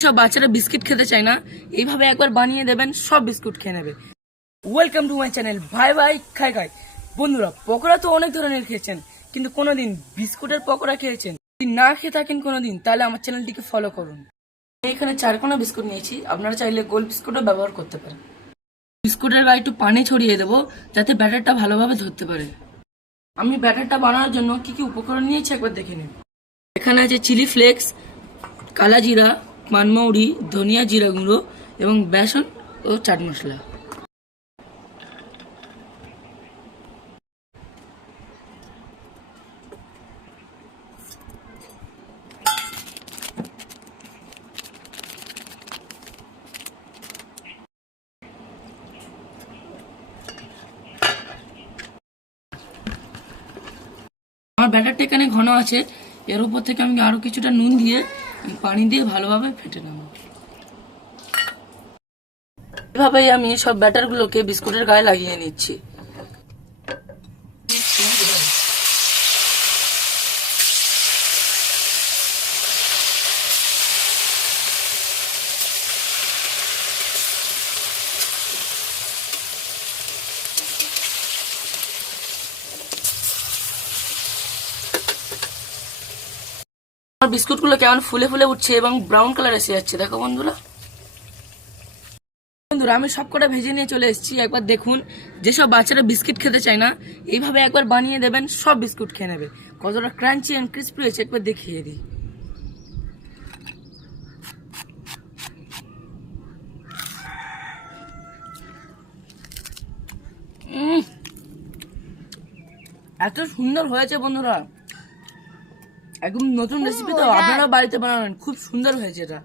সব বাচ্চারা বিস্কিট খেতে চায় না, এইভাবে একবার বানিয়ে দেবেন, সব বিস্কুট খেয়ে নেবে। ওয়েলকাম টু মাই চ্যানেল ভাই ভাই খাই খাই। বন্ধুরা, পকোড়া তো অনেক ধরনের খেয়েছেন, কিন্তু কোনোদিন বিস্কুটের পকোড়া খেয়েছেন? যদি না খেয়ে থাকেন কোনোদিন, তাহলে আমার চ্যানেলটিকে ফলো করুন। আমি এখানে 4 কোনা বিস্কুট নিয়েছি, আপনারা চাইলে গোল বিস্কুটও ব্যবহার করতে পারেন। বিস্কুটের গায়ে একটু পানি ছড়িয়ে দেবো, যাতে ব্যাটারটা ভালোভাবে ধরতে পারে। আমি ব্যাটারটা বানানোর জন্য কি কি উপকরণ নিয়েছি একবার দেখে নিন। এখানে আছে চিলি ফ্লেক্স, কালা জিরা, পানমৌরি, ধনিয়া জিরা গুঁড়ো এবং বেসন ও চাট মশলা। আমার ব্যাটারটা এখানে ঘন আছে, এর উপর থেকে আমি আরো কিছুটা নুন দিয়ে পানি দিয়ে ভালোভাবে ফেটে নেব। এভাবেই আমি সব ব্যাটারগুলোকে বিস্কুটের গায়ে লাগিয়ে নিচ্ছি। আমার বিস্কুটগুলো কেমন ফুলে ফুলে উঠছে এবং ব্রাউন কালার এসে যাচ্ছে, দেখো বন্ধুরা। বন্ধুরা, আমি সবকটা ভেজে নিয়ে চলে এসেছি। একবার দেখুন, যেসব বাচ্চারা বিস্কিট খেতে চায় না, এইভাবে একবার বানিয়ে দেবেন, সব বিস্কুট খেয়ে নেবে। কতটা ক্রাঞ্চি এন্ড ক্রিস্পি হয়েছে একবার দেখিয়ে দিই। এত সুন্দর হয়েছে বন্ধুরা, একদম নতুন রেসিপি, তো আপনারা বাড়িতে বানাবেন, খুব সুন্দর হয়েছে এটা।